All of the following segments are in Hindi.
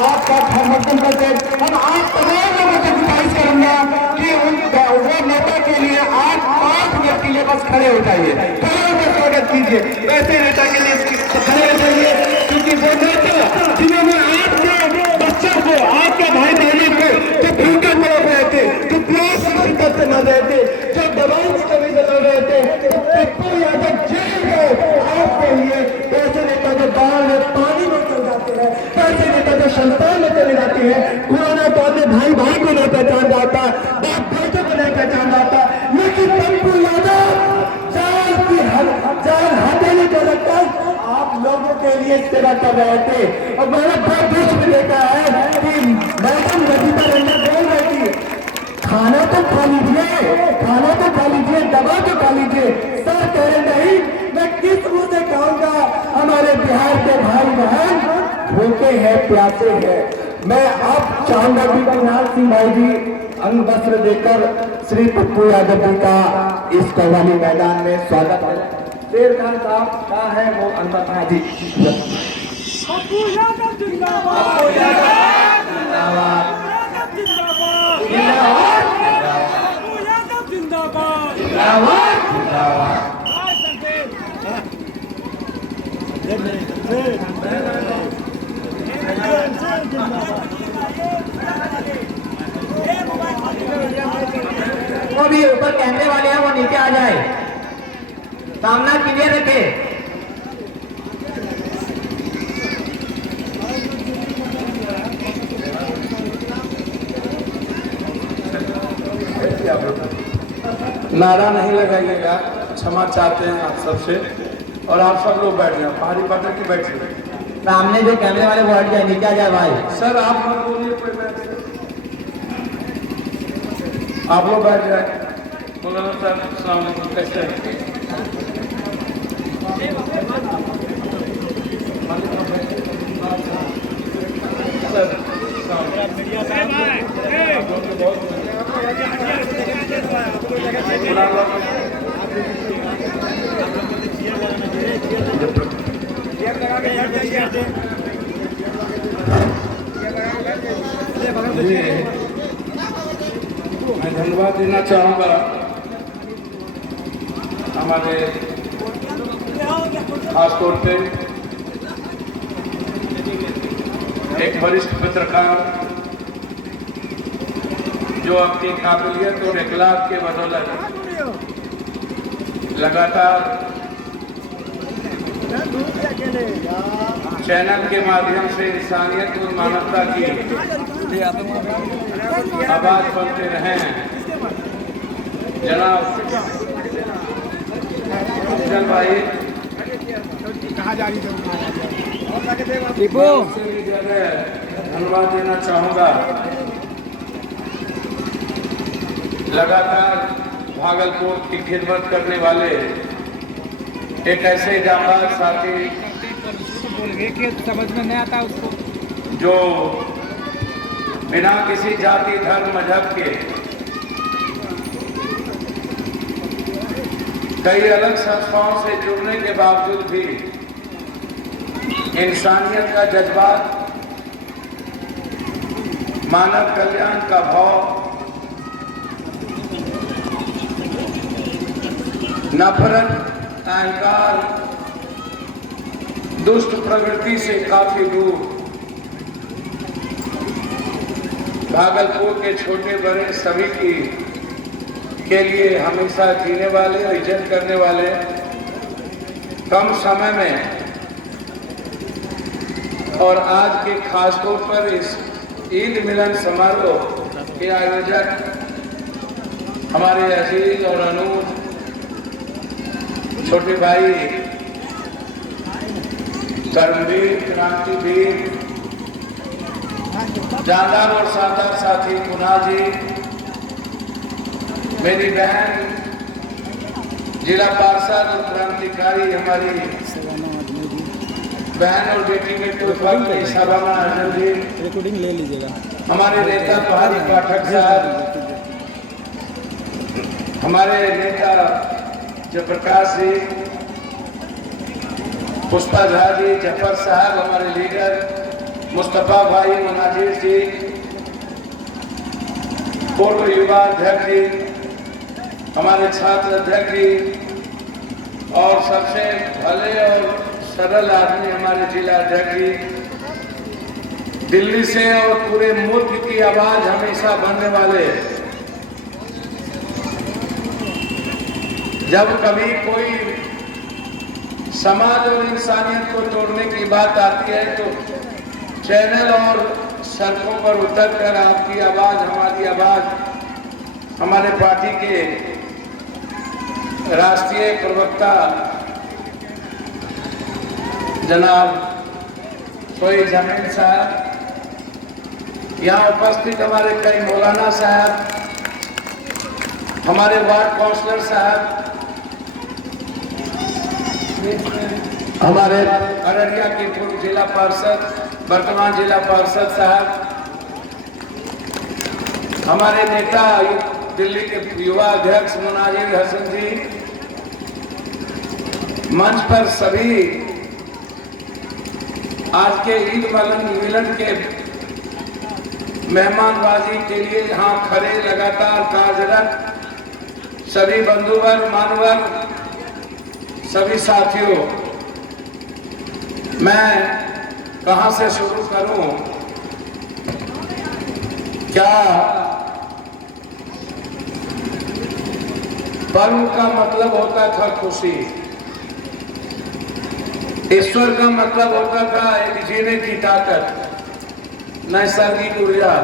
आपका समर्थन करते हैं। हम आप तमाम लोगों से गुजारिश करूंगा कि वो नेता के लिए आज 5 व्यक्ति के पास खड़े हो जाइए, खड़े होकर स्वागत कीजिए। वैसे नेता के लिए खड़े हो जाइए, क्योंकि वो नेता जिन्होंने आपके बच्चों को, आपके भाई बहनों को जो भूखे मर रहे थे, जो प्यास की शिद्दत से मर रहे थे, जो दवाई की कमी से लड़ रहे थे, तो पप्पू यादव जेल गए आपके लिए। ऐसे नेता जो बाढ़ में पानी में चल जाते हैं, ऐसे नेता जो संतान में चले जाते हैं, पुराना दौर में भाई भाई को नहीं पहचान जाता, बाप बेटे को नहीं पहचान जाता, लेकिन पप्पू यादव जान हथेली को लगता आप लोगों के लिए सेवा कर रहे थे। और मैंने बहुत दुख में देखा है कि मैडम रजिता रंजन बोल रही थी खाना तो खा लीजिए, खाना तो खा लीजिए, दवा तो खा लीजिए। सर कह रहे नहीं, मैं किस मुंह से कहूंगा हमारे बिहार के भाई बहन भूखे हैं, प्यासे हैं। मैं अब चाहूंगा कि प्रहलाद सिंह भाई जी अंग वस्त्र देकर श्री पप्पू यादव जी का इस कव्वाली मैदान में स्वागत है। शेर खान साहब का है वो अंदर जी। पप्पू यादव जिंदाबाद, पप्पू यादव जिंदाबाद, जिंदाबाद, पप्पू यादव जिंदाबाद, जिंदाबाद, जिंदाबाद। वो भी ऊपर कैमरे वाले हैं, वो नीचे आ जाए, सामना क्लियर रखे। नारा नहीं लगाइएगा, क्षमा चाहते हैं आप सबसे। और आप सब लोग बैठ जाए, पहाड़ी पकड़ के बैठिए। सामने जो कैमरे वाले वो हट जाए, नीचे आ जाए भाई। सर आप लोग बोलिए, कोई बैठ, आप लोग बैठ जाए। मौलाना सर अस्सलाम वालेकुम, कैसे हैं? सर मैं धन्यवाद देना चाहूँगा हमारे खासतौर पे एक वरिष्ठ पत्रकार जो अपनी काबिलियत और इखलाक के बदौलत लगातार चैनल के माध्यम से इंसानियत और मानवता की आवाज बनते रहे हैं। जनाब अफजल भाई धन्यवाद देना चाहूँगा। लगातार भागलपुर की खिदमत करने वाले एक ऐसे जांबाज साथी समझ में नहीं आता उसको, जो बिना किसी जाति धर्म मजहब के कई अलग संस्थाओं से जुड़ने के बावजूद भी इंसानियत का जज्बात, मानव कल्याण का भाव, नफरत का इंकार, दुष्ट प्रवृत्ति से काफी दूर भागलपुर के छोटे बड़े सभी के लिए हमेशा जीने वाले और इज्जत करने वाले, कम समय में और आज के खासतौर पर इस ईद मिलन समारोह के आयोजक हमारे अजीज और अनूज छोटे भाई कर्मवीर, क्रांतिवीर, जानदार और शानदार साथी कुणाल जी, मेरी बहन जिला पार्षद और क्रांतिकारी हमारी बहन और बेटी में शबाना आजम जी, रिकॉर्डिंग ले लीजिएगा। हमारे नेता पहाड़ी पाठक साहब, हमारे नेता जयप्रकाश जी, पुष्पा झा जी, जफर साहब हमारे लीडर, मुस्तफा भाई मनाजिर जी, पूर्व युवा अध्यक्ष जी, हमारे छात्र अध्यक्ष जी और सबसे भले और सरल आदमी हमारे जिला अध्यक्ष जी, दिल्ली से और पूरे मुल्क की आवाज हमेशा बनने वाले, जब कभी कोई समाज और इंसानियत को तोड़ने की बात आती है तो चैनल और सड़कों पर उतरकर आपकी आवाज, हमारी आवाज, हमारे पार्टी के राष्ट्रीय प्रवक्ता जनाब सोई जमीन साहब, यहाँ उपस्थित हमारे कई मौलाना साहब, हमारे वार्ड काउंसलर साहब, हमारे अररिया के पूर्व जिला पार्षद, वर्तमान जिला पार्षद साहब, हमारे नेता दिल्ली के युवा अध्यक्ष मुनाजिर हसन जी, मंच पर सभी आज के ईद मिलन के मेहमानबाजी के लिए यहाँ खड़े लगातार कार्यरत सभी बंधुवर, मानवर, सभी साथियों, मैं कहां से शुरू करूं? क्या पर्व का मतलब होता था खुशी, ईश्वर का मतलब होता था एक जीने की ताकत, नैसर्गिक ऊर्जा।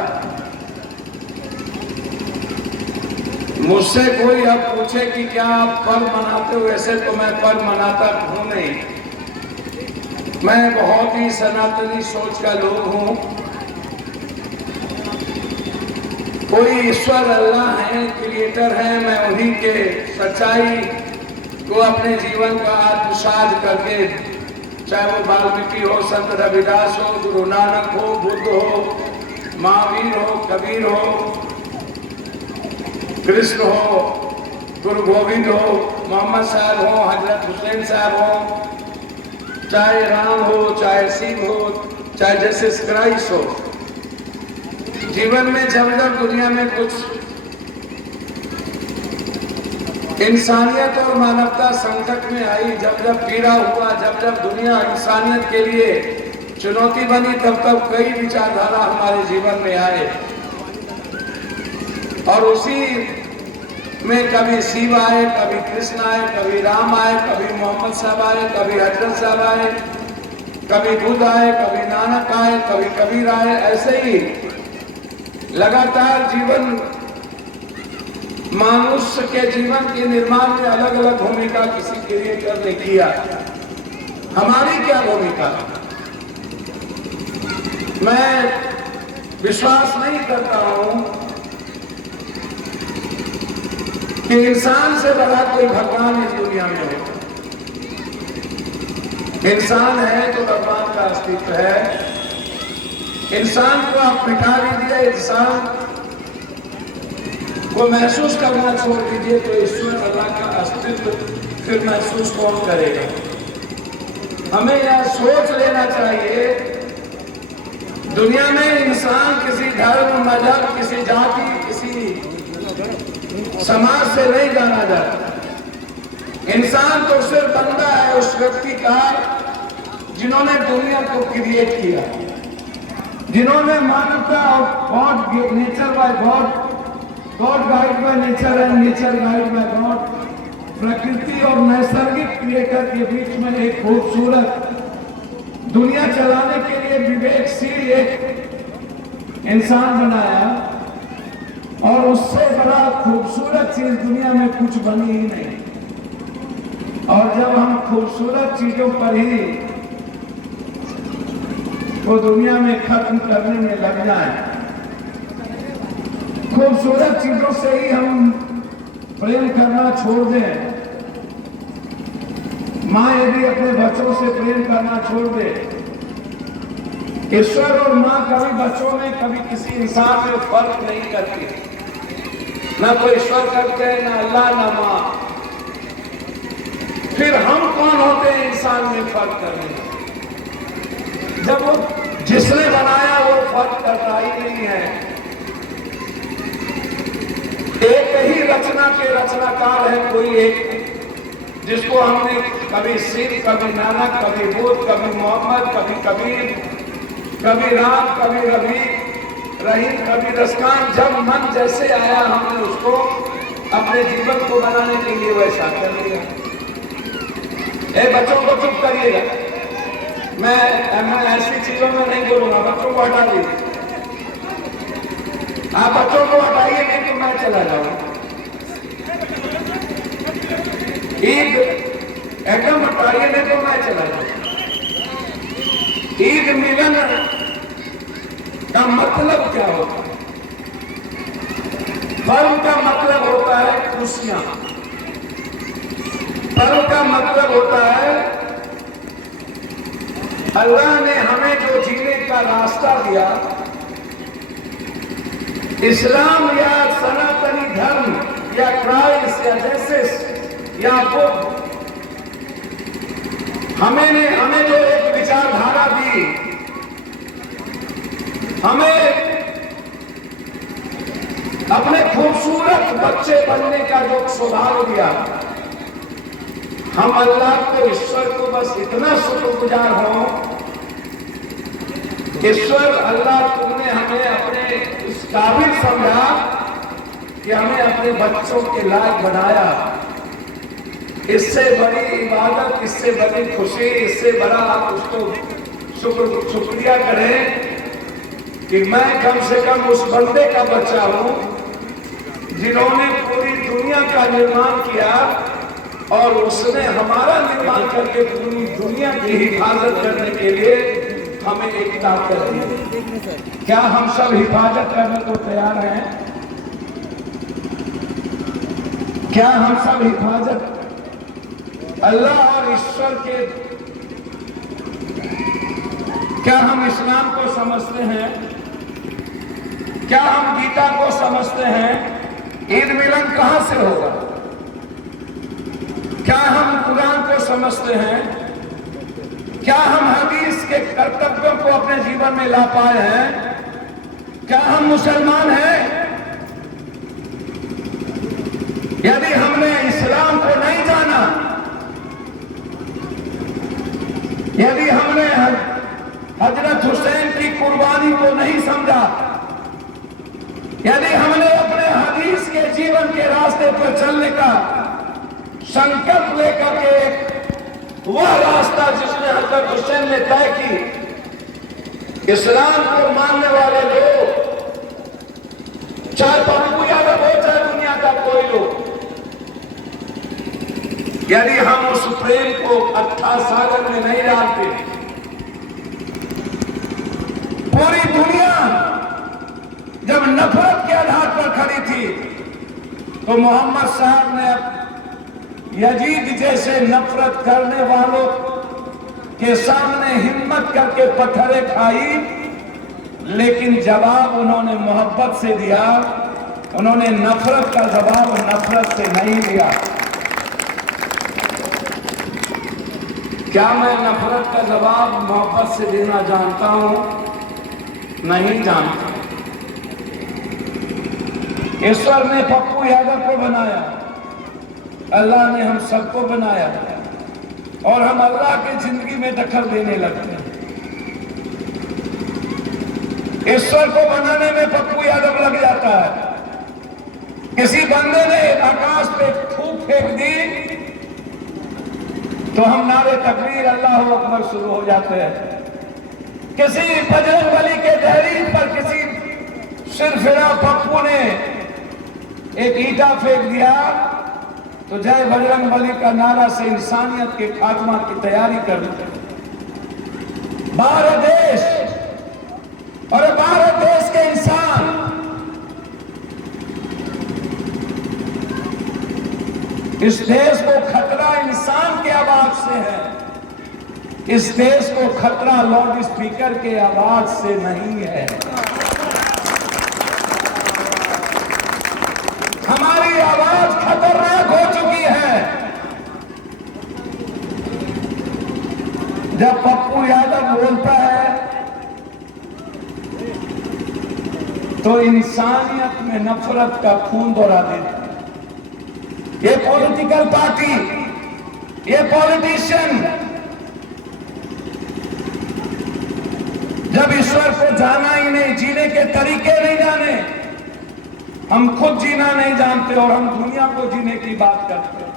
मुझसे कोई अब पूछे कि क्या आप पर्व मनाते हो, ऐसे तो मैं पर्व मनाता हूं नहीं। मैं बहुत ही सनातनी सोच का लोग हूं। कोई ईश्वर अल्लाह है, क्रिएटर है, मैं उन्हीं के सच्चाई को अपने जीवन का आत्मसात करके, चाहे वो वाल्मीकि हो, संत रविदास हो, गुरु नानक हो, बुद्ध हो, महावीर हो, कबीर हो, कृष्ण हो, गुरु गोविंद हो, मोहम्मद साहब हो, हजरत हुसैन साहब हो, चाहे राम हो, चाहे शिव हो, चाहे जीसस क्राइस्ट हो, जीवन में जब जब दुनिया में कुछ इंसानियत और मानवता संकट में आई, जब जब पीड़ा हुआ, जब जब दुनिया इंसानियत के लिए चुनौती बनी, तब तब कई विचारधारा हमारे जीवन में आए और उसी में कभी शिव आए, कभी कृष्ण आए, कभी राम आए, कभी मोहम्मद साहब आए, कभी हजरत साहब आए, कभी बुद्ध आए, कभी नानक आए, कभी कबीर आए। ऐसे ही लगातार जीवन, मनुष्य के जीवन के निर्माण में अलग अलग भूमिका किसी क्रिएटर ने किया। हमारी क्या भूमिका? मैं विश्वास नहीं करता हूं कि इंसान से बड़ा कोई भगवान इस दुनिया में हो। इंसान है तो भगवान का अस्तित्व है। इंसान को आप मिटा दीजिए, इंसान को महसूस करना छोड़ दीजिए, तो ईश्वर अल्लाह का अस्तित्व फिर महसूस कौन करेगा? हमें यह सोच लेना चाहिए, दुनिया में इंसान किसी धर्म, मजहब, किसी जाति, किसी समाज से नहीं जाना जाता। इंसान तो सिर्फ बंदा है उस व्यक्ति का जिन्होंने दुनिया को क्रिएट किया, जिन्होंने मानवता और God, nature by God, God guide by nature and nature guide by God, प्रकृति और नैसर्गिक क्रिएटर के बीच में एक खूबसूरत दुनिया चलाने के लिए विवेकशील एक इंसान बनाया और उससे बड़ा खूबसूरत चीज दुनिया में कुछ बनी ही नहीं। और जब हम खूबसूरत चीजों पर ही वो दुनिया में खत्म करने में लग जाएं, खूबसूरत चीजों से ही हम प्रेम करना छोड़ दें, माँ यदि अपने बच्चों से प्रेम करना छोड़ दे, ईश्वर और माँ कभी बच्चों में, कभी किसी इंसान में फर्क नहीं करती। ना कोई ईश्वर करते हैं, ना अल्लाह, ना माँ। फिर हम कौन होते हैं इंसान में फर्क करने? जब वो जिस किसने बनाया वो फर्क करता ही नहीं है। एक ही रचना के रचनाकार है कोई एक, जिसको हमने कभी सिख, कभी नानक, कभी बुद्ध, कभी मोहम्मद, कभी कबीर, कभी राम, कभी रवि, रहीम, कभी रसकान, जब मन जैसे आया हमने उसको अपने जीवन को बनाने के लिए वैसा कर लिया। ए बच्चों को चुप करिएगा, मैं ऐसी चीजों में नहीं बोलूंगा, बच्चों को हटा दीजिए। आप बच्चों को हटाइए, नहीं तो मैं चला जाऊंगा। ईद एकदम हटाइए, नहीं तो मैं चला जाऊंगा। ईद मिलन का मतलब क्या होता है? पर्व का मतलब होता है खुशियां। पर्व का मतलब होता है अल्लाह ने हमें जो जीने का रास्ता दिया, इस्लाम या सनातनी धर्म या क्राइस्ट या जेसस या बुद्ध, हमें जो एक विचारधारा दी, हमें अपने खूबसूरत बच्चे बनने का जो स्वभाव दिया, हम अल्लाह को, ईश्वर को बस इतना शुक्रगुजार हो, ईश्वर अल्लाह तुमने हमें अपने इस काबिल समझा कि हमें अपने बच्चों के लायक बनाया। इससे बड़ी इबादत, इससे बड़ी खुशी, इससे बड़ा आप उसको शुक्रिया करें कि मैं कम से कम उस बंदे का बच्चा हूं जिन्होंने पूरी दुनिया का निर्माण किया और उसने हमारा निर्माण करके पूरी दुनिया की हिफाजत करने के लिए हमें एक ताकत दी। क्या हम सब हिफाजत करने को तैयार हैं? क्या हम सब हिफाजत अल्लाह और ईश्वर के, क्या हम इस्लाम को समझते हैं? क्या हम गीता को समझते हैं? ईद मिलन कहां से होगा? क्या हम कुरान को समझते हैं? क्या हम हदीस के कर्तव्यों को अपने जीवन में ला पाए हैं? क्या हम मुसलमान हैं? यदि हमने इस्लाम को नहीं जाना, यदि हमने हजरत हुसैन की कुर्बानी को नहीं समझा, यदि हमने अपने हदीस के जीवन के रास्ते पर चलने का संकल्प लेकर के वह रास्ता जिसने हजरत हुसैन ने तय की, इस्लाम को मानने वाले लोग, चाहे पप्पू यादव हो चाहे दुनिया का कोई लोग, यदि हम उस प्रेम को अथाह सागर में नहीं डालते, पूरी दुनिया जब नफरत के आधार पर खड़ी थी तो मोहम्मद साहब ने यजीद जैसे नफरत करने वालों के सामने हिम्मत करके पत्थरें खाई, लेकिन जवाब उन्होंने मोहब्बत से दिया। उन्होंने नफरत का जवाब नफरत से नहीं दिया। क्या मैं नफरत का जवाब मोहब्बत से देना जानता हूं? नहीं जानता। ईश्वर ने पप्पू यादव को बनाया, अल्लाह ने हम सबको बनाया और हम अल्लाह की जिंदगी में दखल देने लगते हैं। ईश्वर को बनाने में पप्पू यादव लग जाता है। किसी बंदे ने आकाश पे थूक फेंक दी तो हम नारे तकबीर अल्लाहू अकबर शुरू हो जाते हैं। किसी बजरंगबली के दहलीज पर किसी सिरफिरा पप्पू ने एक ईटा फेंक दिया तो जय बजरंगबली का नारा से इंसानियत के खात्मा की तैयारी कर दी। भारत देश और भारत देश के इंसान इस देश को खतरा इंसान के आवाज से है, इस देश को खतरा लाउड स्पीकर के आवाज से नहीं है। हमारी आवाज खतरनाक हो चुकी है। जब पप्पू यादव बोलता है तो इंसानियत में नफरत का खून दौड़ा देते हैं। ये पॉलिटिकल पार्टी, ये पॉलिटिशियन जब ईश्वर को जाना ही नहीं, जीने के तरीके नहीं जाने, हम खुद जीना नहीं जानते और हम दुनिया को जीने की बात करते हैं।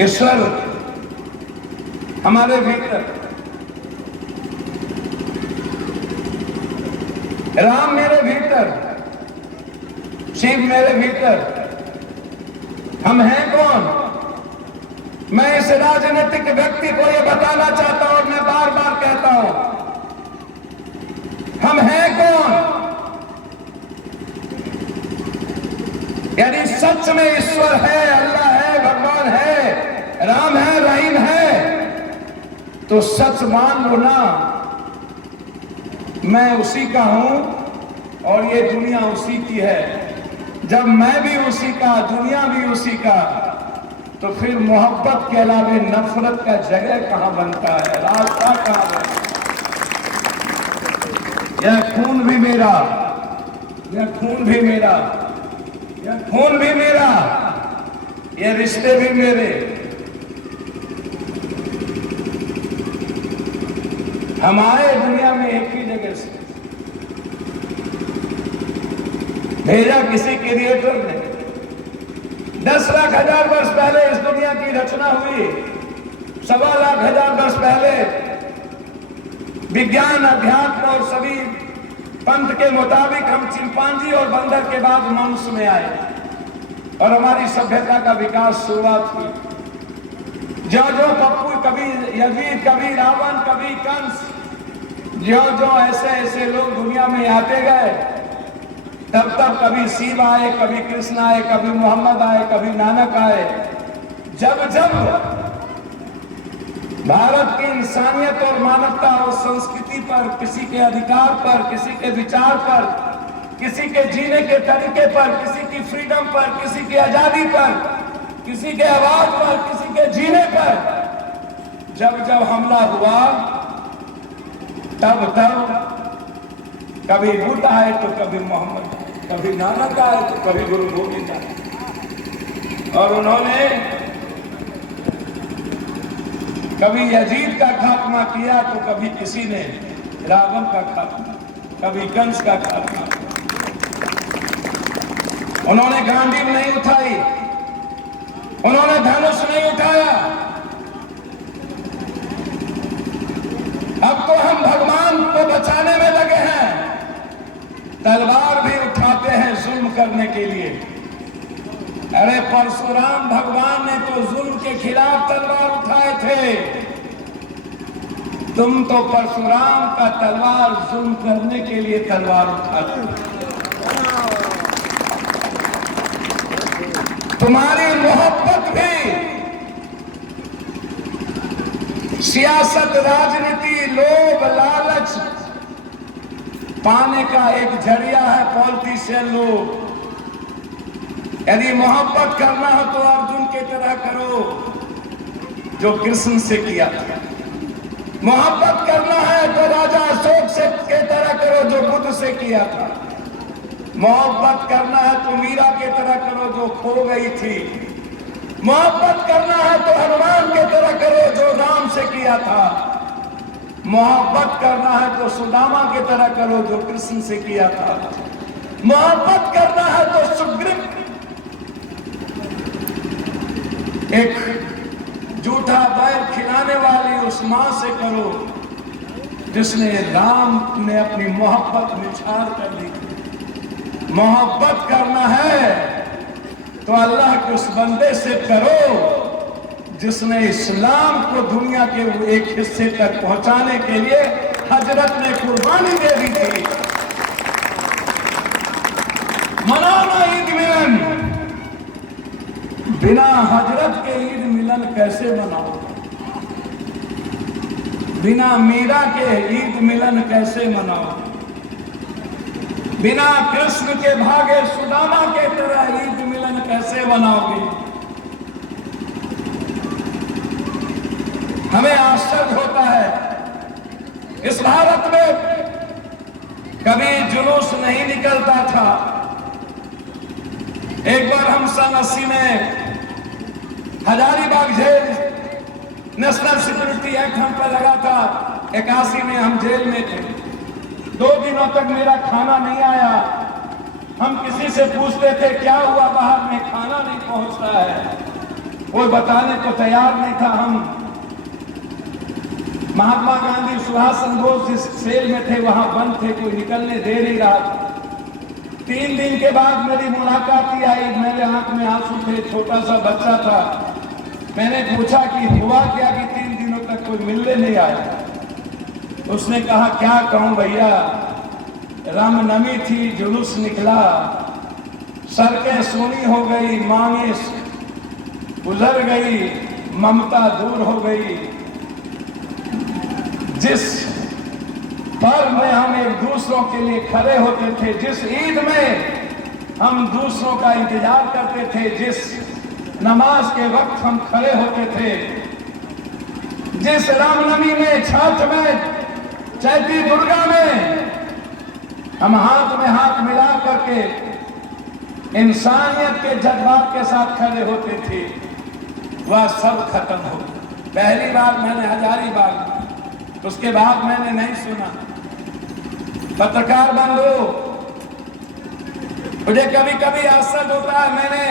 ईश्वर हमारे भीतर, राम मेरे भीतर, शिव मेरे भीतर, हम हैं कौन? मैं इस राजनीतिक व्यक्ति को यह बताना चाहता हूं और मैं बार बार कहता हूं, हम हैं कौन? यदि सच में ईश्वर है, अल्लाह है, भगवान है, राम है, रहीम है, तो सच मान लो ना, मैं उसी का हूं और ये दुनिया उसी की है। जब मैं भी उसी का, दुनिया भी उसी का, तो फिर मोहब्बत के अलावे नफरत का जगह कहां बनता है, रास्ता कहां बनता है? यह खून भी मेरा, यह खून भी मेरा, यह खून भी मेरा, ये रिश्ते भी मेरे। हम आए दुनिया में एक ही जगह से, भेजा किसी क्रिएटर ने। 10 लाख हजार वर्ष पहले इस दुनिया की रचना हुई, 1.25 लाख हजार वर्ष पहले विज्ञान, अध्यात्म और सभी पंथ के मुताबिक हम चिंपांजी और बंदर के बाद मनुष्य में आए और हमारी सभ्यता का विकास शुरुआत हुई। जो जो पप्पू, कभी यजीद, कभी रावण, कभी कंस, जो जो ऐसे ऐसे लोग दुनिया में आते गए, तब तब कभी शिव आए, कभी कृष्ण आए, कभी मोहम्मद आए, कभी नानक आए। जब जब भारत की इंसानियत और मानवता और संस्कृति पर, किसी के अधिकार पर, किसी के विचार पर, किसी के जीने के तरीके पर, किसी की फ्रीडम पर, किसी की आजादी पर, किसी के आवाज पर, किसी के जीने पर जब जब हमला हुआ, तब तब कभी बुद्ध आए तो कभी मोहम्मद, कभी नानक आए तो कभी गुरु गोविंद आए। और उन्होंने कभी यजीद का खात्मा किया तो कभी किसी ने रावण का खात्मा, कभी कंस का खात्मा। उन्होंने गांडीव नहीं उठाई, उन्होंने धनुष नहीं उठाया। अब तो हम भगवान को बचाने में लगे हैं, तलवार भी उठाते हैं जुल्म करने के लिए। अरे परशुराम भगवान ने तो जुल्म के खिलाफ तलवार उठाए थे, तुम तो परशुराम का तलवार जुल्म करने के लिए तलवार उठाते हो। तुम्हारी मोहब्बत भी सियासत, राजनीति, लोभ, लालच पाने का एक जरिया है। पॉलिटिशियन लोग, यदि मोहब्बत करना हो तो अर्जुन की तरह करो जो कृष्ण से किया था। मोहब्बत करना है तो राजा अशोक से के तरह करो जो बुद्ध से किया था। मोहब्बत करना है तो मीरा के तरह करो जो खो गई थी। मोहब्बत करना है तो हनुमान के तरह करो जो राम से किया था। मोहब्बत करना है तो सुदामा के तरह करो जो कृष्ण से किया था। मोहब्बत करना है तो सुग्रीव, एक झूठा बैर खिलाने वाली उस मां से करो जिसने राम ने अपनी मोहब्बत निछार कर दी। मोहब्बत करना है तो अल्लाह के उस बंदे से करो जिसने इस्लाम को दुनिया के एक हिस्से तक पहुंचाने के लिए हजरत ने कुर्बानी दे दी थी। मनाना ईद मिलन, बिना हजरत के ईद मिलन कैसे मनाओ? बिना मीरा के ईद मिलन कैसे मनाओ? बिना कृष्ण के भागे सुदामा के तरह ईद मिलन कैसे मनाओगे? हमें आश्चर्य होता है, इस भारत में कभी जुलूस नहीं निकलता था। एक बार हम सन 80 में हजारीबाग जेल, नेशनल सिक्योरिटी एक्ट हम पर लगा था, 81 में हम जेल में थे। 2 दिनों तक मेरा खाना नहीं आया। हम किसी से पूछते थे क्या हुआ, बाहर में खाना नहीं पहुंच रहा है, कोई बताने को तैयार नहीं था। हम महात्मा गांधी, सुभाष चंद्र बोस जिस सेल में थे वहां बंद थे, कोई निकलने दे नहीं रहा। 3 दिन के बाद मेरी मुलाकात ही आई, मेरे आंख में आंसू थे, छोटा सा बच्चा था। मैंने पूछा कि हुआ क्या कि 3 दिनों तक कोई मिलने नहीं आया। उसने कहा क्या कहूं भैया, रामनवमी थी, जुलूस निकला, सड़कें सूनी हो गई, मांगे गुजर गई, ममता दूर हो गई। जिस पर्व में हम एक दूसरों के लिए खड़े होते थे, जिस ईद में हम दूसरों का इंतजार करते थे, जिस नमाज के वक्त हम खड़े होते थे, जिस रामनवमी में, छठ में, चैती दुर्गा में हम हाथ में हाथ मिला करके इंसानियत के जज्बात के साथ खड़े होते थे, वह सब खत्म हो। पहली बार मैंने हजारीबाग, उसके बाद मैंने नहीं सुना। पत्रकार बंधु, मुझे कभी कभी आश्चर्य होता है। मैंने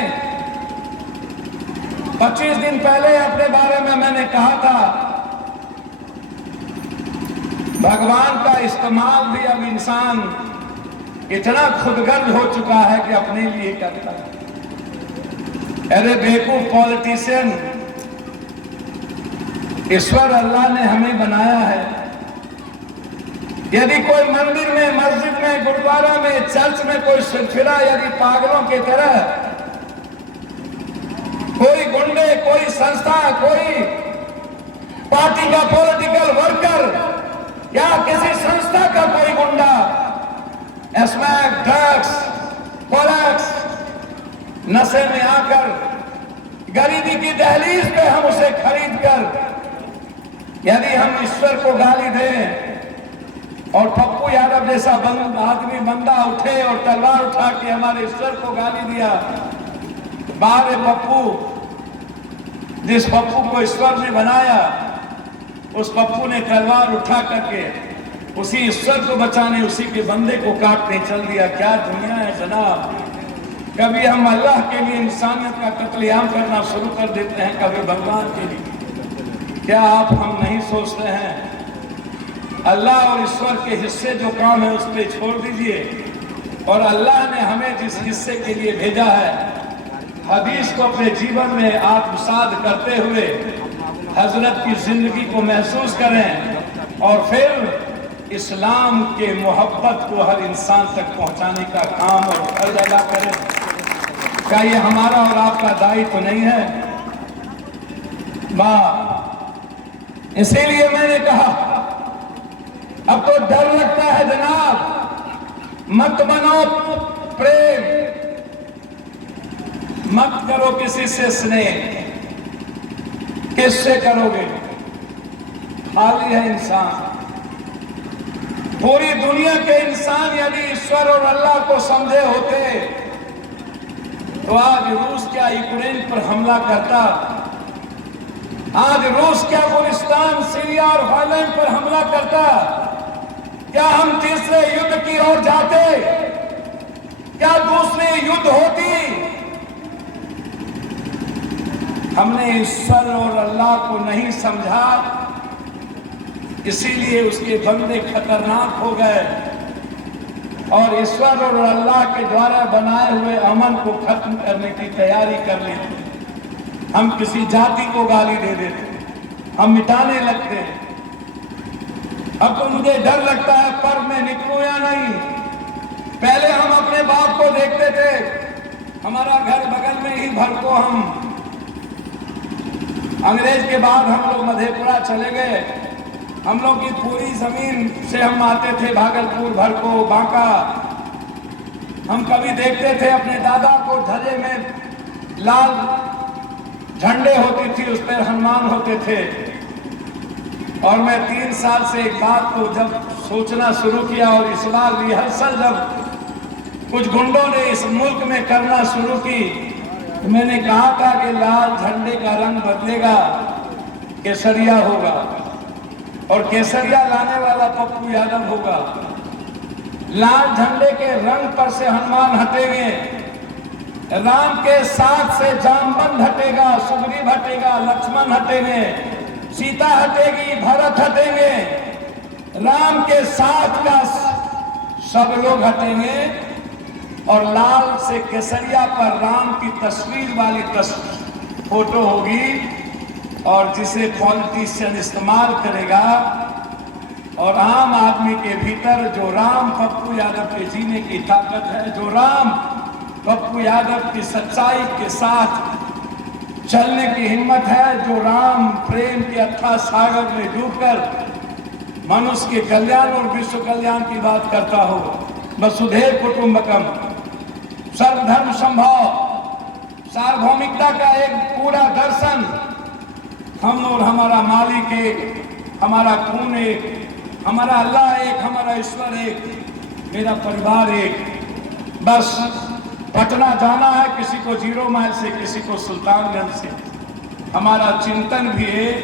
25 दिन पहले अपने बारे में मैंने कहा था, भगवान का इस्तेमाल भी अब इंसान इतना खुदगर्ज हो चुका है कि अपने लिए करता है। अरे बेवकूफ पॉलिटिशियन, ईश्वर अल्लाह ने हमें बनाया है। यदि कोई मंदिर में, मस्जिद में, गुरुद्वारा में, चर्च में कोई सिलसिला यदि पागलों की तरह, कोई गुंडे, कोई संस्था, कोई पार्टी का पॉलिटिकल वर्कर या किसी संस्था का कोई गुंडा स्मैक, ड्रग्स, कोलैक्स, नशे में आकर गरीबी की दहलीज पे हम उसे खरीद कर यदि हम ईश्वर को गाली दें और पप्पू यादव जैसा आदमी बंदा उठे और तलवार उठा के हमारे ईश्वर को गाली दिया, बारे पप्पू, जिस पप्पू को ईश्वर ने बनाया, उस पप्पू ने तलवार उठा करके उसी ईश्वर को बचाने, उसी के बंदे को काटने चल दिया। क्या दुनिया है जनाब। कभी हम अल्लाह के लिए इंसानियत का कत्लेआम करना शुरू कर देते हैं, कभी भगवान के लिए। क्या आप हम नहीं सोचते हैं अल्लाह और ईश्वर के हिस्से जो काम है उस पर छोड़ दीजिए, और अल्लाह ने हमें जिस हिस्से के लिए भेजा है, हदीस को अपने जीवन में आत्मसात करते हुए हजरत की जिंदगी को महसूस करें और फिर इस्लाम के मोहब्बत को हर इंसान तक पहुंचाने का काम और फर्ज अदा करें। क्या ये हमारा और आपका दायित्व तो नहीं है? इसीलिए मैंने कहा, अब तो डर लगता है जनाब। मत बनो प्रेम, मत करो किसी से स्नेह। किससे करोगे? खाली है इंसान। पूरी दुनिया के इंसान यदि ईश्वर और अल्लाह को समझे होते तो आज रूस क्या यूक्रेन पर हमला करता, आज रूस क्या गुलिस्तान, सीरिया और थाईलैंड पर हमला करता? क्या हम तीसरे युद्ध की ओर जाते? क्या दूसरी युद्ध होती? हमने ईश्वर और अल्लाह को नहीं समझा, इसीलिए उसके बंदे खतरनाक हो गए और ईश्वर और अल्लाह के द्वारा बनाए हुए अमन को खत्म करने की तैयारी कर लेते। हम किसी जाति को गाली दे देते, हम मिटाने लगते हैं। अब तो मुझे डर लगता है पर्व में निकलूं या नहीं। पहले हम अपने बाप को देखते थे, हमारा घर बगल में ही भरको। हम अंग्रेज के बाद हम लोग मधेपुरा चले गए। हम लोग की पूरी जमीन से हम आते थे, भागलपुर, भरको, बांका। हम कभी देखते थे अपने दादा को ध्वजे में लाल झंडे होती थी, उस पर हनुमान होते थे। और मैं 3 साल से एक बात को जब सोचना शुरू किया और इस बार रिहर्सल जब कुछ गुंडों ने इस मुल्क में करना शुरू की, तो मैंने कहा था कि लाल झंडे का रंग बदलेगा, केसरिया होगा, और केसरिया लाने वाला पप्पू यादव होगा। लाल झंडे के रंग पर से हनुमान हटेंगे, राम के साथ से जामवंत हटेगा, सुग्रीव हटेगा, लक्ष्मण हटेंगे, सीता हटेगी, भरत हटेंगे, राम के साथ का सब लोग हटेंगे, और लाल से केसरिया पर राम की तस्वीर वाली फोटो होगी, और जिसे पॉलिटिशियन इस्तेमाल करेगा, और आम आदमी के भीतर जो राम पप्पू यादव के जीने की ताकत है, जो राम पप्पू यादव की सच्चाई के साथ चलने की हिम्मत है, जो राम प्रेम के अथाह सागर में डूबकर मनुष्य के कल्याण और विश्व कल्याण की बात करता हो। वसुधैव कुटुंबकम, सर्वधर्म संभव, सार्वभौमिकता का एक पूरा दर्शन, हम और हमारा मालिक एक, हमारा खून एक, हमारा अल्लाह एक, हमारा ईश्वर एक, मेरा परिवार एक। बस पटना जाना है, किसी को 0 माइल से, किसी को सुल्तानगंज से। हमारा चिंतन भी एक,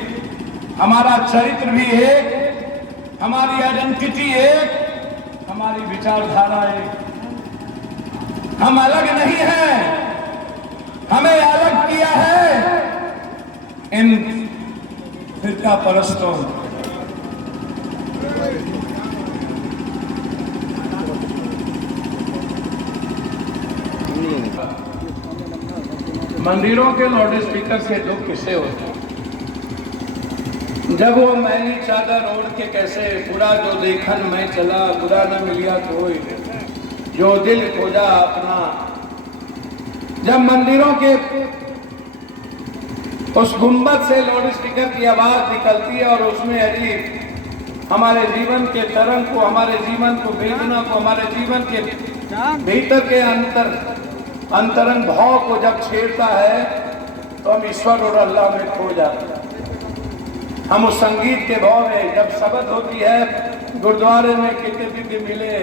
हमारा चरित्र भी एक, हमारी आइडेंटिटी एक, हमारी विचारधारा एक। हम अलग नहीं हैं, हमें अलग किया है इन फिरका परस्तों। मंदिरों के लाउड स्पीकर से 2 किस्से होते हैं। जब वो मैली चादर ओढ़ के कैसे बुरा जो देखन मैं चला, बुरा न मिलिया कोई, जो दिल खोजा अपना। जब मंदिरों के उस गुंबद से लाउड स्पीकर की आवाज निकलती है और उसमें अजीब हमारे जीवन के तरंग को, हमारे जीवन को, वेदना को, हमारे जीवन के भीतर के अंतरंग भाव को जब छेड़ता है, तो हम ईश्वर और अल्लाह में खो जाते हैं। हम उस संगीत के भाव में, जब शब्द होती है गुरुद्वारे में कितने मिले,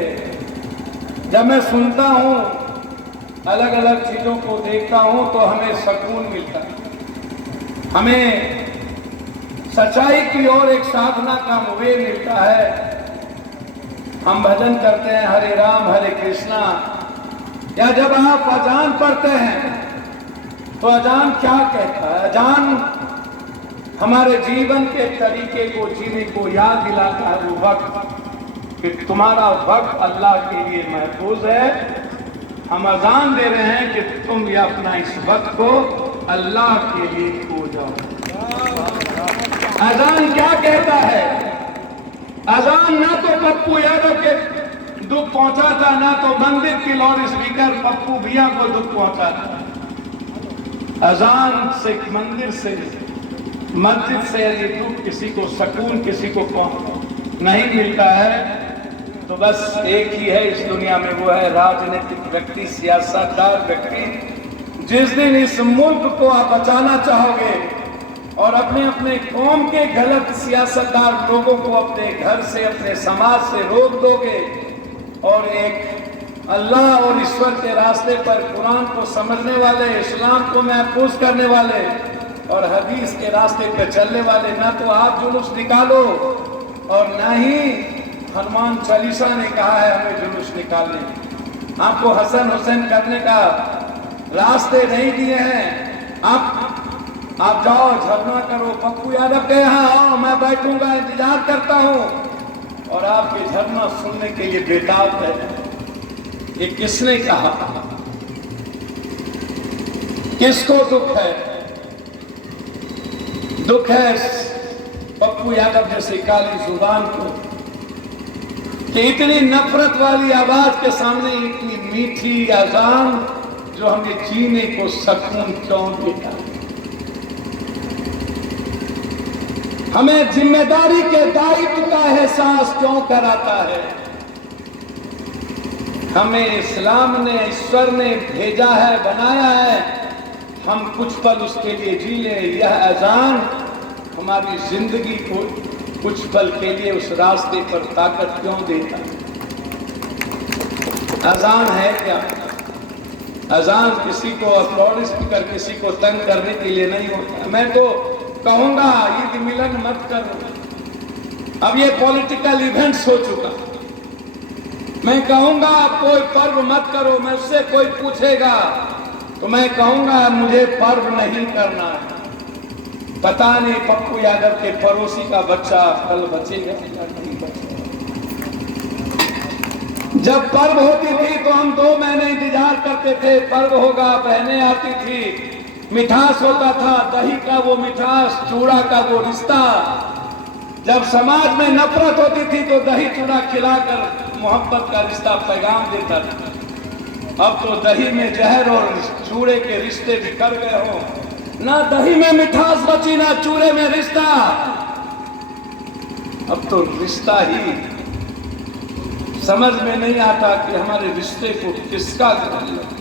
जब मैं सुनता हूँ, अलग अलग चीजों को देखता हूँ, तो हमें सुकून मिलता है। हमें सच्चाई की ओर एक साधना का मुवेर मिलता है। हम भजन करते हैं, हरे राम हरे कृष्णा, या जब आप अजान पढ़ते हैं, तो अजान क्या कहता है? अजान हमारे जीवन के तरीके को जीने को याद दिलाता है। वो वक्त कि तुम्हारा वक्त अल्लाह के लिए महफूज है। हम अजान दे रहे हैं कि तुम ये अपना इस वक्त को अल्लाह के लिए खो जाओ। अजान क्या कहता है? अजान ना तो पप्पू यादव के दुख पहुंचाता, ना तो मंदिर की लाउड स्पीकर पप्पू भैया को दुख पहुंचाता। अजान से, मंदिर से, मस्जिद से यदि दुख किसी को, सुकून किसी को नहीं मिलता है, तो बस एक ही है इस दुनिया में, वो है राजनीतिक व्यक्ति, सियासतदार व्यक्ति। जिस दिन इस मुल्क को आप बचाना चाहोगे और अपने अपने कौम के गलत सियासतदार लोगों को अपने घर से, अपने समाज से रोक दोगे, और एक अल्लाह और ईश्वर के रास्ते पर कुरान को समझने वाले, इस्लाम को महफूज करने वाले और हदीस के रास्ते पर चलने वाले, ना तो आप जुलूस निकालो और ना ही हनुमान चालीसा ने कहा है हमें जुलूस निकालने। आपको हसन हुसैन करने का रास्ते नहीं दिए हैं। आप जाओ, झरना करो, पप्पू यादव के यहाँ आओ, मैं बैठूंगा, इंतजार करता हूँ, और आपके झरना सुनने के लिए बेताब है। ये किसने कहा? किसको दुख है? दुख है पप्पू यादव जैसे काली जुबान को, कि इतनी नफरत वाली आवाज के सामने इतनी मीठी अजान जो हमें जीने को सुकून क्यों देता, हमें जिम्मेदारी के दायित्व का एहसास क्यों कराता है। हमें इस्लाम ने, ईश्वर ने भेजा है, बनाया है, हम कुछ पल उसके लिए जी ले। यह अजान हमारी जिंदगी को कुछ पल के लिए उस रास्ते पर ताकत क्यों देता? अजान है क्या? अजान किसी को लाउड स्पीकर किसी को तंग करने के लिए नहीं होता। मैं तो कहूंगा ईद मिलन मत करो, अब ये पॉलिटिकल इवेंट्स हो चुका। मैं कहूंगा कोई पर्व मत करो, मुझसे कोई पूछेगा तो मैं कहूंगा मुझे पर्व नहीं करना है। पता नहीं पप्पू यादव के पड़ोसी का बच्चा कल बचेगा या नहीं बचेगा। जब पर्व होती थी तो हम 2 महीने इंतजार करते थे, पर्व होगा, बहनें आती थी, मिठास होता था, दही का वो मिठास, चूड़ा का वो रिश्ता। जब समाज में नफरत होती थी तो दही चूड़ा खिलाकर मोहब्बत का रिश्ता पैगाम देता था। अब तो दही में जहर और चूड़े के रिश्ते बिखर गए हो, ना दही में मिठास बची ना चूड़े में रिश्ता। अब तो रिश्ता ही समझ में नहीं आता कि हमारे रिश्ते को किसका ग्रहण लगे।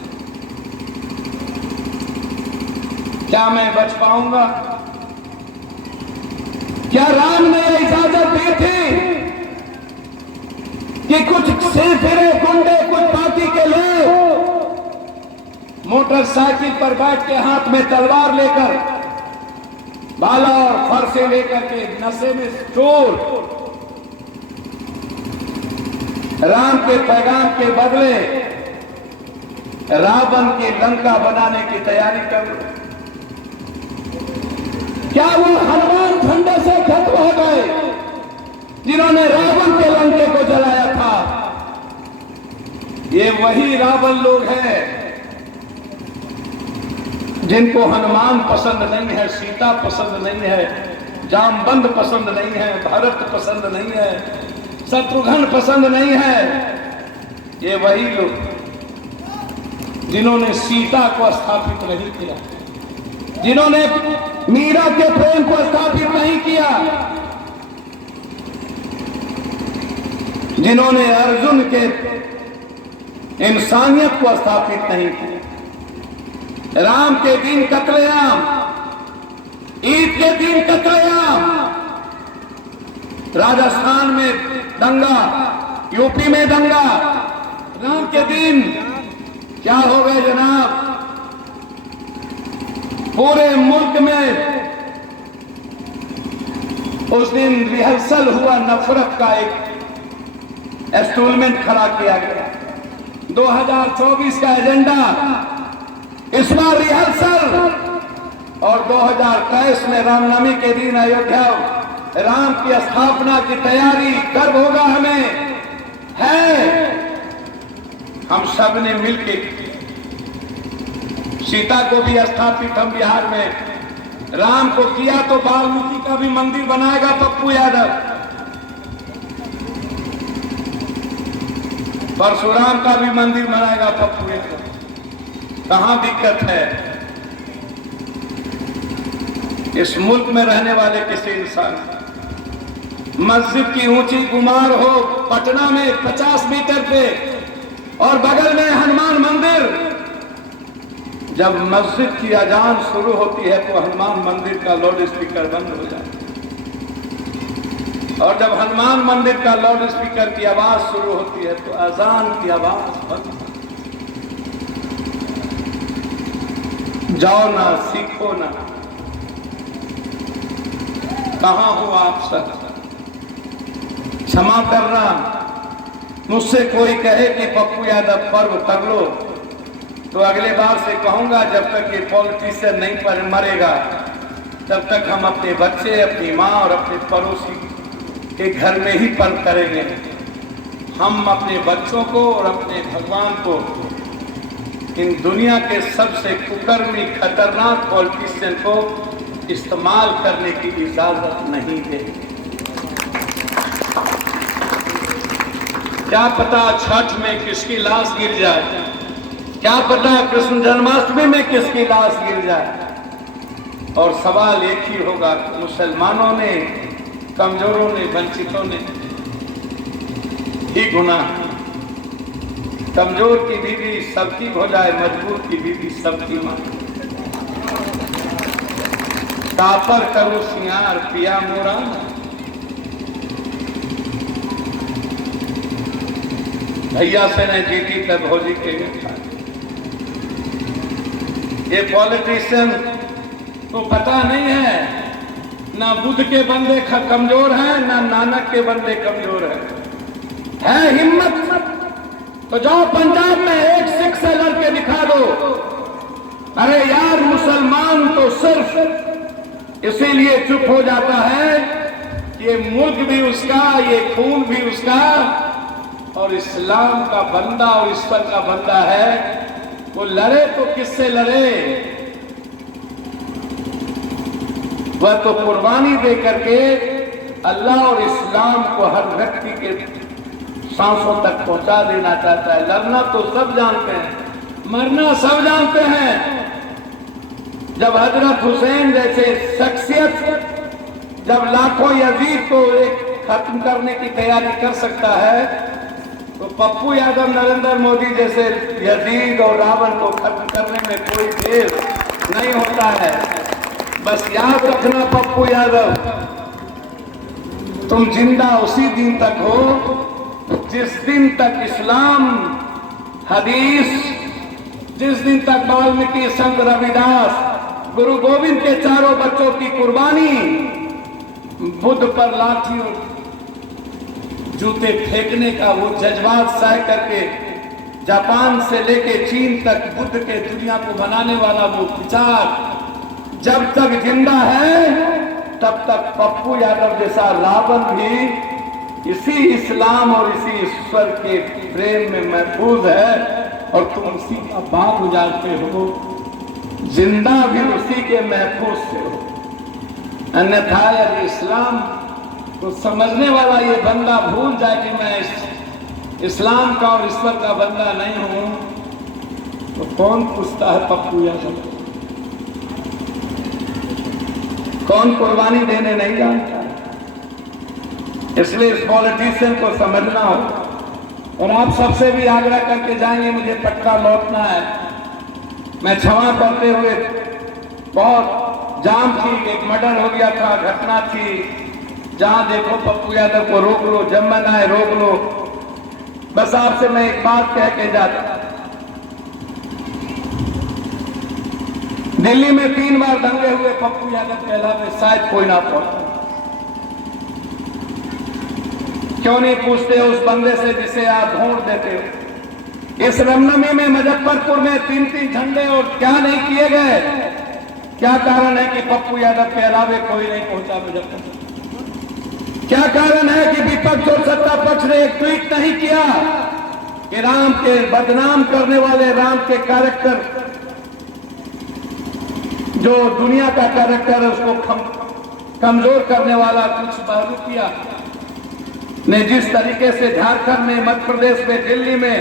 क्या मैं बच पाऊंगा? क्या राम ने इजाजत दी थी कि कुछ सिरफिरे गुंडे, कुछ पार्टी के लोग मोटरसाइकिल पर बैठ के हाथ में तलवार लेकर, भाला और फरसे लेकर के नशे में चोर राम के पैगाम के बदले रावण की लंका बनाने की तैयारी कर लो? क्या वो हनुमान झंडे से खत्म हो गए जिन्होंने रावण के लंके को जलाया था? ये वही रावण लोग हैं जिनको हनुमान पसंद नहीं है, सीता पसंद नहीं है, जामवंत पसंद नहीं है, भरत पसंद नहीं है, शत्रुघ्न पसंद नहीं है। ये वही लोग जिन्होंने सीता को स्थापित नहीं किया, जिन्होंने मीरा के प्रेम को स्थापित नहीं किया, जिन्होंने अर्जुन के इंसानियत को स्थापित नहीं किया। राम के दिन कत्लेआम, ईद के दिन कत्लेआम, राजस्थान में दंगा, यूपी में दंगा, राम के दिन क्या हो गए जनाब? पूरे मुल्क में उस दिन रिहर्सल हुआ, नफरत का एक इंस्टॉलमेंट खड़ा किया गया। 2024 का एजेंडा इस बार रिहर्सल, और 2023 में रामनवमी के दिन अयोध्या राम की स्थापना की तैयारी कब होगा? हमें है, हम सब ने मिलकर सीता को भी स्थापित हम बिहार में, राम को किया तो वाल्मीकि का भी मंदिर बनाएगा पप्पू यादव, परशुराम का भी मंदिर बनाएगा पप्पू यादव। कहां दिक्कत है? इस मुल्क में रहने वाले किसी इंसान, मस्जिद की ऊंची गुमार हो पटना में 50 मीटर पे और बगल में हनुमान मंदिर, जब मस्जिद की अजान शुरू होती है तो हनुमान मंदिर का लाउड स्पीकर बंद हो जाता है, और जब हनुमान मंदिर का लाउड स्पीकर की आवाज शुरू होती है तो अजान की आवाज बंद। जाओ ना, सीखो ना, कहां हो आप सब? क्षमा करना, मुझसे कोई कहे कि पप्पू यादव पर्व कर लो तो अगले बार से कहूंगा जब तक ये पॉलिटिशियन नहीं मरेगा तब तक हम अपने बच्चे, अपनी माँ और अपने पड़ोसी के घर में ही पर्व करेंगे। हम अपने बच्चों को और अपने भगवान को इन दुनिया के सबसे कुकर्मी खतरनाक पॉलिटिशियन को इस्तेमाल करने की इजाजत नहीं देंगे। क्या पता छठ में किसकी लाश गिर जाए, क्या पता कृष्ण जन्माष्टमी में किसकी लाश गिर जाए, और सवाल एक ही होगा, मुसलमानों ने, कमजोरों ने, वंचितों ने ही गुनाह। कमजोर की बीवी सबकी हो जाए, मजबूर की बीवी सबकी मां। कापर करो सियार पिया मोरा, भैया से ने जीती तब भौजी के ये पॉलिटिशियन को पता नहीं है ना बुद्ध के बंदे कमजोर हैं ना नानक के बंदे कमजोर हैं। है हिम्मत तो जाओ पंजाब में एक सिख से लड़के दिखा दो। अरे यार मुसलमान तो सिर्फ इसीलिए चुप हो जाता है कि ये मुल्क भी उसका, ये खून भी उसका, और इस्लाम का बंदा और ईश्वर का बंदा है। वो लड़े तो किससे लड़े? वह तो कुर्बानी दे करके अल्लाह और इस्लाम को हर व्यक्ति के सांसों तक पहुंचा देना चाहता है। लड़ना तो सब जानते हैं, मरना सब जानते हैं। जब हजरत हुसैन जैसे शख्सियत जब लाखों यजीद को एक खत्म करने की तैयारी कर सकता है, तो पप्पू यादव नरेंद्र मोदी जैसे यजीद और रावण को खत्म करने में कोई देर नहीं होता है। बस याद रखना पप्पू यादव, तुम जिंदा उसी दिन तक हो जिस दिन तक इस्लाम, हदीस, जिस दिन तक वाल्मीकि, संत रविदास, गुरु गोविंद के चारों बच्चों की कुर्बानी, बुद्ध पर लाठी और जूते फेंकने का वो जज्बात सह करके जापान से लेके चीन तक बुद्ध के दुनिया को बनाने वाला वो विचार जब तक जिंदा है तब तक पप्पू यादव जैसा रावण भी इसी इस्लाम और इसी ईश्वर के प्रेम में महफूज है, और तुम उसी का बाप उजाड़ते हो। जिंदा भी उसी के महफूज से हो। अन्यथा यदि इस्लाम को समझने वाला ये बंदा भूल जाए कि मैं इस्लाम का और ईश्वर का बंदा नहीं हूं, तो कौन पूछता है पप्पू यादव? कौन कुर्बानी देने नहीं जानता? इसलिए इस पॉलिटिशियन को समझना हो। और आप सबसे भी आग्रह करके जाएंगे, मुझे पटना लौटना है। मैं क्षमा करते हुए, बहुत जाम थी, एक मर्डर हो गया था, घटना थी, जहां देखो पप्पू यादव को रोक लो, जब मन आए रोक लो। बस आपसे मैं एक बात कह के जाता, दिल्ली में 3 बार दंगे हुए पप्पू यादव के अलावा शायद कोई ना पहुंचा। क्यों नहीं पूछते उस बंदे से जिसे आप ढूंढ देते हो? इस रामनवमी में मुजफ्फरपुर में 3-3 झंडे और क्या नहीं किए गए? क्या कारण है कि पप्पू यादव के अलावा कोई नहीं पहुंचा मुजफ्फरपुर? क्या कारण है कि विपक्ष और सत्ता पक्ष ने एक ट्वीट नहीं किया कि राम के बदनाम करने वाले, राम के कैरेक्टर, जो दुनिया का कैरेक्टर है उसको कमजोर करने वाला कुछ बहरूपिया ने जिस तरीके से झारखंड में, मध्य प्रदेश में, दिल्ली में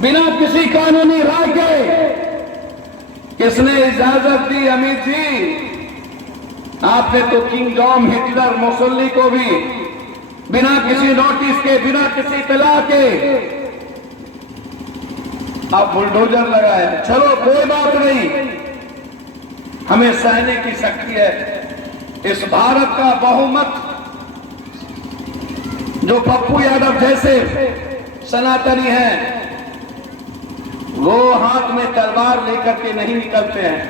बिना किसी कानूनी राय के किसने इजाजत दी? अमित जी, आपने तो किंग जॉन, हिटलर, मुसोलिनी को भी बिना किसी नोटिस के, बिना किसी इत्तला के आप बुलडोजर लगाए। चलो कोई बात नहीं, हमें सहने की शक्ति है। इस भारत का बहुमत जो पप्पू यादव जैसे सनातनी हैं, वो हाथ में तलवार लेकर के नहीं निकलते हैं,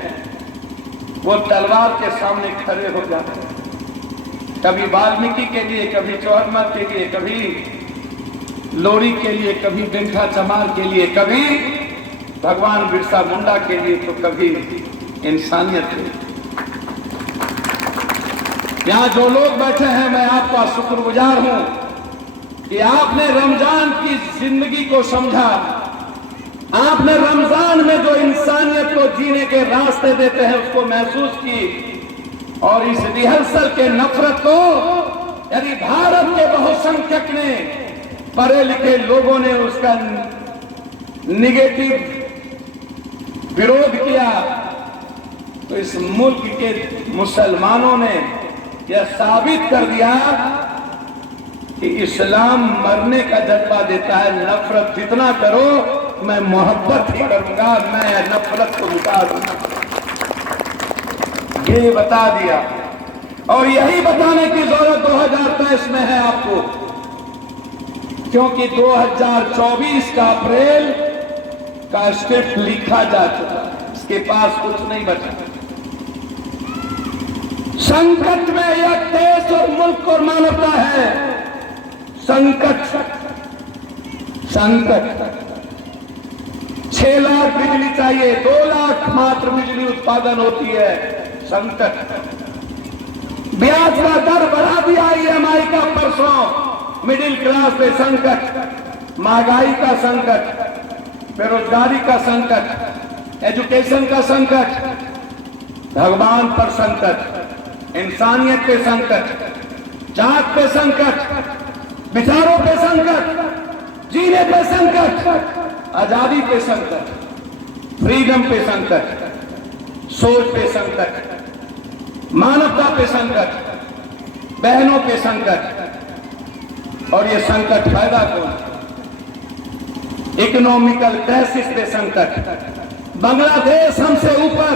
वो तलवार के सामने खड़े हो जाते हैं। कभी वाल्मीकि के लिए, कभी चौहरमा के लिए, कभी लोरी के लिए, कभी बिंठा चमार के लिए, कभी भगवान बिरसा मुंडा के लिए, तो कभी इंसानियत के लिए। यहां जो लोग बैठे हैं, मैं आपका शुक्रगुजार हूं कि आपने रमजान की जिंदगी को समझा। आपने रमजान में जो इंसानियत को जीने के रास्ते देते हैं उसको महसूस की, और इस रिहर्सल के नफरत को यदि भारत के बहुसंख्यक ने, पढ़े लिखे लोगों ने उसका निगेटिव विरोध किया, तो इस मुल्क के मुसलमानों ने यह साबित कर दिया कि इस्लाम मरने का जज्बा देता है। नफरत जितना करो, मैं मोहब्बत ही करूंगा, मैं नफरत को मिटा दूंगा। ये बता दिया, और यही बताने की जरूरत 2023 में है आपको क्योंकि 2024 का अप्रैल का स्क्रिप्ट लिखा जा चुका है, इसके पास कुछ नहीं बचा। संकट में एक देश और मुल्क और मानवता है। संकट 6 लाख बिजली चाहिए, 2 लाख मात्र बिजली उत्पादन होती है। संकट, ब्याज का दर बढ़ा दिया EMI का परसों। मिडिल क्लास पे संकट, महंगाई का संकट, बेरोजगारी का संकट, एजुकेशन का संकट, भगवान पर संकट, इंसानियत पे संकट, जात पे संकट, विचारों पे संकट, जीने पे संकट, आजादी पे संकट, फ्रीडम पे संकट, सोच पे संकट, मानवता पे संकट, बहनों पे संकट। और ये संकट फायदा कौन? इकोनॉमिकल क्राइसिस पे संकट, बांग्लादेश हमसे ऊपर।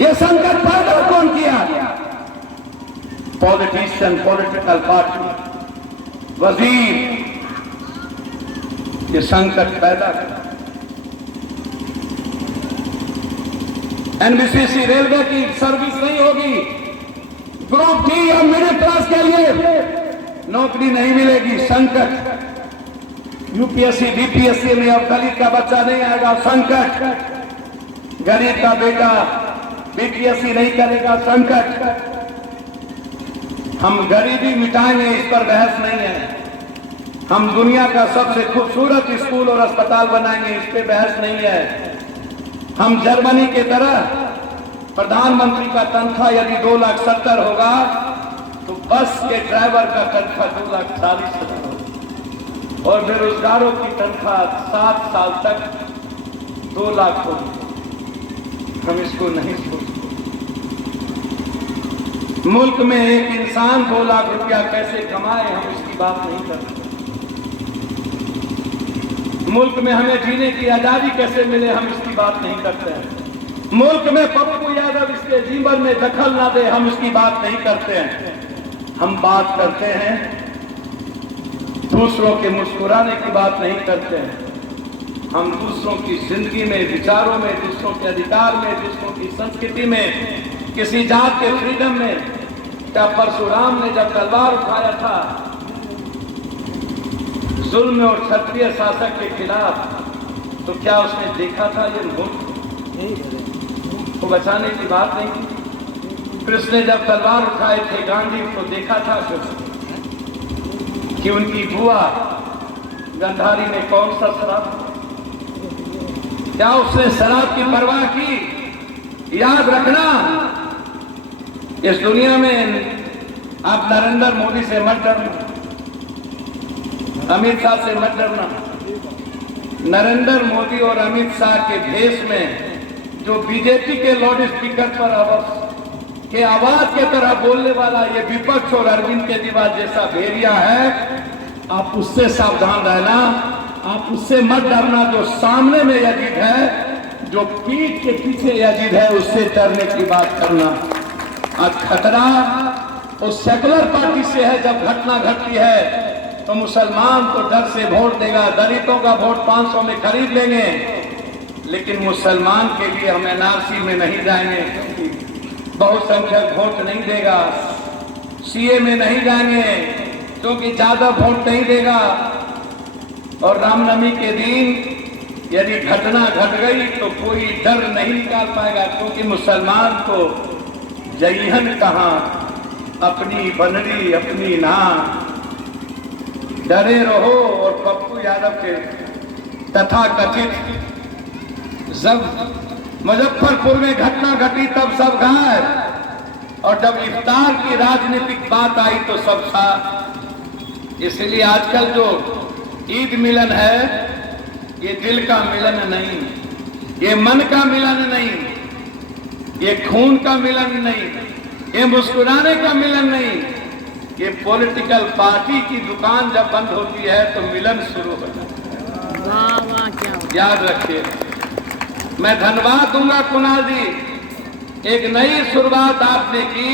ये संकट पैदा कौन किया? पॉलिटिशियन, पॉलिटिकल पार्टी, वजीर, ये संकट पैदा किया। NBCC रेलवे की सर्विस नहीं होगी, ग्रुप डी या मिडिल क्लास के लिए नौकरी नहीं मिलेगी। संकट, UPSC DPSC में अब दलित का बच्चा नहीं आएगा। संकट, गरीब का बेटा BPSC नहीं करेगा। संकट, हम गरीबी मिटाएंगे, इस पर बहस नहीं है। हम दुनिया का सबसे खूबसूरत स्कूल और अस्पताल बनाएंगे, इस पे बहस नहीं है। हम जर्मनी के तरह प्रधानमंत्री का तनख्वाह यदि 2,70,000 होगा तो बस के ड्राइवर का तनख्वाह 2,40,000 होगा और बेरोजगारों की तनख्वाह 7 साल तक 2 लाख होगी। हम इसको नहीं सोचते। मुल्क में एक इंसान 2 लाख रुपया कैसे कमाए, हम इसकी बात नहीं करते। मुल्क में हमें जीने की आजादी कैसे मिले, हम इसकी बात नहीं करते हैं। मुल्क में पप्पू यादव इसके जीवन में दखल ना दे, हम इसकी बात नहीं करते हैं। हम बात करते हैं दूसरों के मुस्कुराने की बात नहीं करते हैं। हम दूसरों की जिंदगी में, विचारों में, दूसरों के अधिकार में, दूसरों की संस्कृति में, किसी जात के फ्रीडम में। क्या परशुराम ने जब तलवार उठाया था जुल्म और क्षत्रिय शासक के खिलाफ, तो क्या उसने देखा था ये मुल्क को बचाने की बात नहीं की? कृष्ण ने जब तलवार उठाए थे गांधी, तो देखा था कि उनकी बुआ गंधारी ने कौन सा शराब, क्या उसने शराब की परवाह की? याद रखना, इस दुनिया में आप नरेंद्र मोदी से मत डरना, अमित शाह से मत डरना। नरेंद्र मोदी और अमित शाह के भेष में जो बीजेपी के लाउड स्पीकर पर आवाज के तरह बोलने वाला ये विपक्ष और अरविंद केजरीवाल जैसा भेड़िया है, आप उससे सावधान रहना, आप उससे मत डरना। जो सामने में यजीद है, जो पीठ के पीछे यजीद है, उससे डरने की बात करना। आज खतरा उस सेकुलर पार्टी से है। जब घटना घटती है तो मुसलमान तो डर से वोट देगा, दलितों का वोट 500 में खरीद लेंगे, लेकिन मुसलमान के लिए हम NRC में नहीं जाएंगे, बहुसंख्यक वोट नहीं देगा। CA में नहीं जाएंगे क्योंकि ज्यादा वोट नहीं देगा। और रामनवमी के दिन यदि घटना घट गई तो कोई डर नहीं निकाल पाएगा, क्योंकि मुसलमान को जयहन कहां, अपनी बनरी अपनी ना, डरे रहो। और पप्पू यादव के तथा कथित जब मुजफ्फरपुर में घटना घटी तब सब गायब, और जब इफ्तार की राजनीतिक बात आई तो सब था। इसलिए आजकल जो ईद मिलन है, ये दिल का मिलन नहीं, ये मन का मिलन नहीं, ये खून का मिलन नहीं, ये मुस्कुराने का मिलन नहीं, ये पॉलिटिकल पार्टी की दुकान जब बंद होती है तो मिलन शुरू हो जाता है। याद रखिए। मैं धन्यवाद दूंगा कुणाल जी, एक नई शुरुआत आपने की,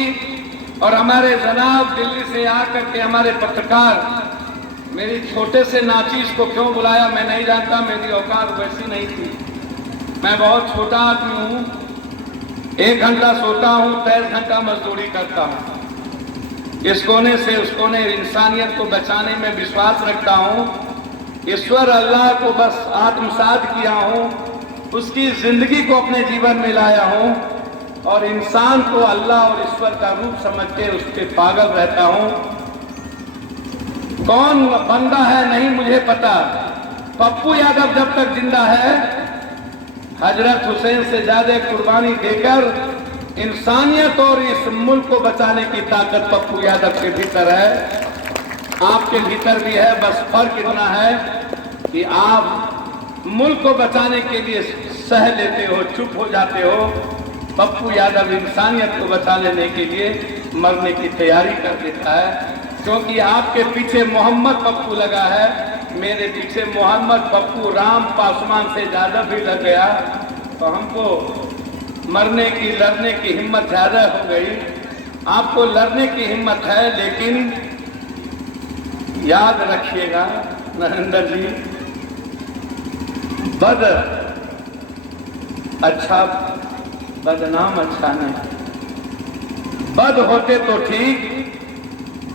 और हमारे जनाब दिल्ली से आकर के हमारे पत्रकार मेरी छोटे से नाचीज को क्यों बुलाया मैं नहीं जानता, मेरी औकात वैसी नहीं थी। मैं बहुत छोटा आदमी हूँ, 1 घंटा सोता हूँ, 23 घंटा मजदूरी करता हूँ। इस कोने से उस कोने इंसानियत को बचाने में विश्वास रखता हूँ। ईश्वर अल्लाह को बस आत्मसात किया हूँ, उसकी जिंदगी को अपने जीवन में लाया हूँ और इंसान को अल्लाह और ईश्वर का रूप समझ के उस पर पागल रहता हूँ। कौन बंदा है नहीं मुझे पता। पप्पू यादव जब तक जिंदा है, हजरत हुसैन से ज्यादा कुर्बानी देकर इंसानियत और इस मुल्क को बचाने की ताकत पप्पू यादव के भीतर है, आपके भीतर भी है। बस फर्क इतना है कि आप मुल्क को बचाने के लिए सह लेते हो, चुप हो जाते हो। पप्पू यादव इंसानियत को बचा लेने के लिए मरने की तैयारी कर देता है, क्योंकि आपके पीछे मोहम्मद पप्पू लगा है, मेरे पीछे मोहम्मद पप्पू राम पासवान से ज्यादा भी लग गया, तो हमको मरने की लड़ने की हिम्मत ज्यादा हो गई। आपको लड़ने की हिम्मत है, लेकिन याद रखिएगा नरेंद्र जी, बद अच्छा बदनाम अच्छा नहीं। बद होते तो ठीक,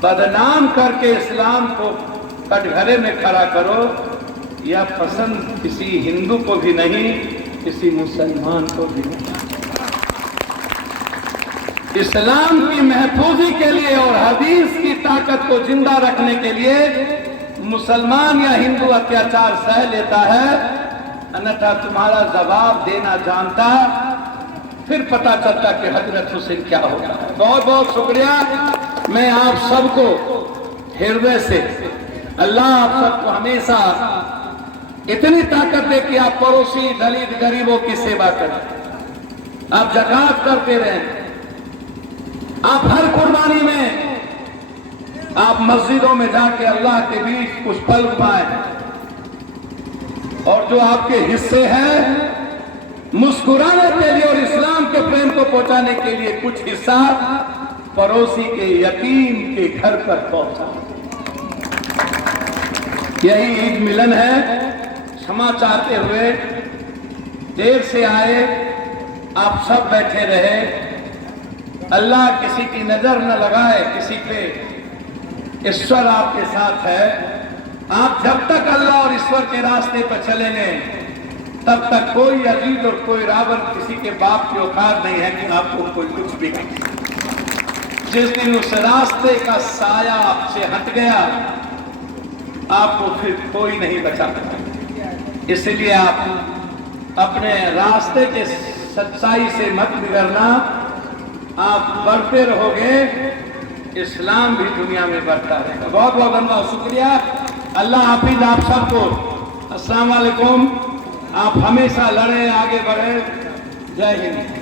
बदनाम करके इस्लाम को कटघरे में खड़ा करो, यह पसंद किसी हिंदू को भी नहीं, किसी मुसलमान को भी नहीं। इस्लाम की महफूजी के लिए और हदीस की ताकत को जिंदा रखने के लिए मुसलमान या हिंदू अत्याचार सह लेता है, अन्यथा तुम्हारा जवाब देना जानता, फिर पता चलता कि हजरत हुसैन क्या होगा। बहुत बहुत शुक्रिया। मैं आप सबको हृदय से, अल्लाह आप सबको हमेशा इतनी ताकत दे कि आप पड़ोसी दलित गरीबों की सेवा करें, आप ज़कात करते रहें, आप हर कुर्बानी में आप मस्जिदों में जाके अल्लाह के बीच कुछ पल पाए, और जो आपके हिस्से हैं मुस्कुराने के लिए और इस्लाम के प्रेम को पहुंचाने के लिए कुछ हिस्सा पड़ोसी के यतीम के घर पर पहुंचा। यही ईद मिलन है। क्षमा चाहते हुए देर से आए, आप सब बैठे रहे। अल्लाह किसी की नजर न लगाए किसी पे, ईश्वर आपके साथ है। आप जब तक अल्लाह और ईश्वर के रास्ते पर चलेंगे, तब तक कोई अजीज और कोई रावण किसी के बाप की औकात नहीं है कि आपको कोई कुछ भी करे। जिस दिन उस रास्ते का साया आपसे हट गया, आपको फिर कोई नहीं बचा पाएगा। इसलिए आप अपने रास्ते के सच्चाई से मत बिगड़ना, आप बढ़ते रहोगे, इस्लाम भी दुनिया में बढ़ता रहेगा। बहुत बहुत धन्यवाद, शुक्रिया। अल्लाह हाफिज आप सबको। अस्सलाम वालेकुम। आप हमेशा लड़े, आगे बढ़े। जय हिंद।